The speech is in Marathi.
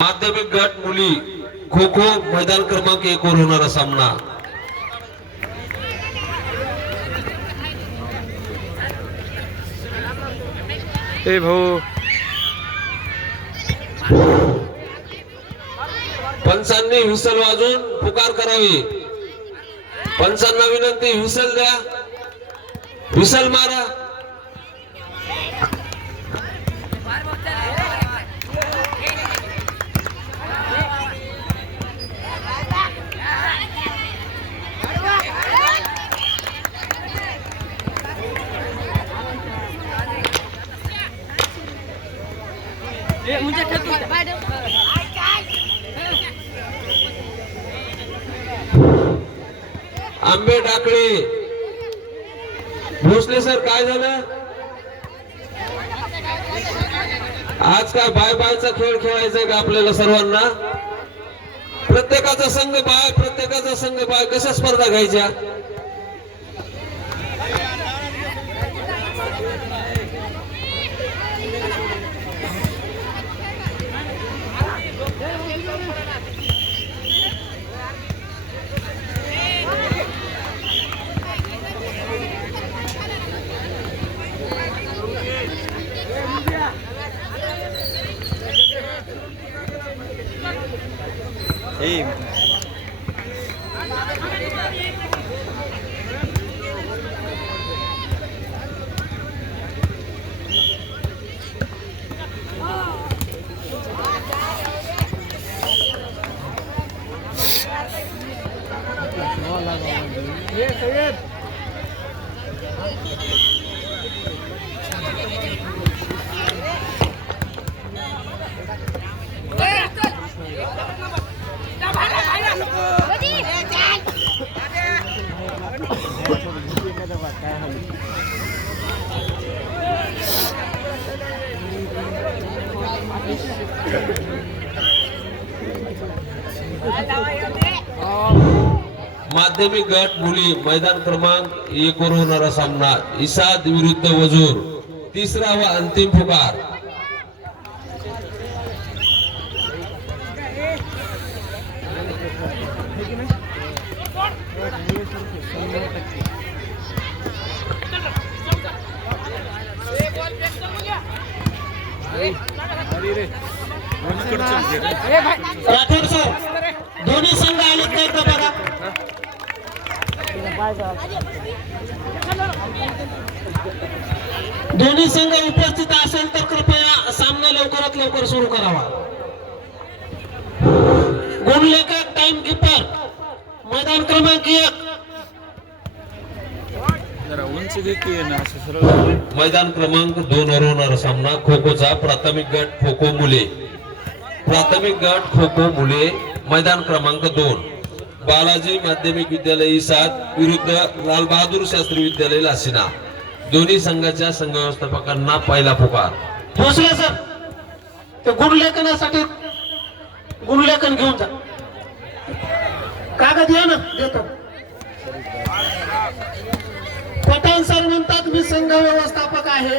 माध्यमिक गट मुली खो खो मैदान क्रमांक 1 वर होणारा सामना। ए भाऊ पंचांनी व्हिसल वाजून पुकार करावी। पंचांना विनंती, व्हिसल द्या, व्हिसल मारा। आंबे टाकळी भोसले सर, काय झालं आज? काय बाय बायचा खेळ खेळायचा का आपल्याला सर्वांना? प्रत्येकाचा संघ बाय, प्रत्येकाचा संघ बाय, कशा स्पर्धा घ्यायच्या? माध्यमिक गट मुली मैदान क्रमांक 1 वर होणारा सामना। इसाद विरुद्ध वजूर, तिसरा व अंतिम पुकार। राठोड सर, दोन्ही संघ आलेत का एकदा बघा। दोन्ही संघ उपस्थित असेल तर कृपया सामना लवकरात लवकर सुरू करावा। गुणलेखक टाइम कीपर मैदान क्रमांक 1। मैदान क्रमांक 2 वर होणारा सामना खो खोचा प्राथमिक गट खो खो मुले। प्राथमिक गट खो खो मुले मैदान क्रमांक 2। बालाजी माध्यमिक विद्यालय इसाद विरुद्ध लाल बहादूर शास्त्री विद्यालय लासिना। दोन्ही संघाच्या संघ व्यवस्थापकांना पहिला पुकार। भोसले सर, ते गुणलेखनासाठी गुणलेखन घेऊन जा। कागद या ना, देतो। पठाण सर म्हणतात मी संघ व्यवस्थापक आहे।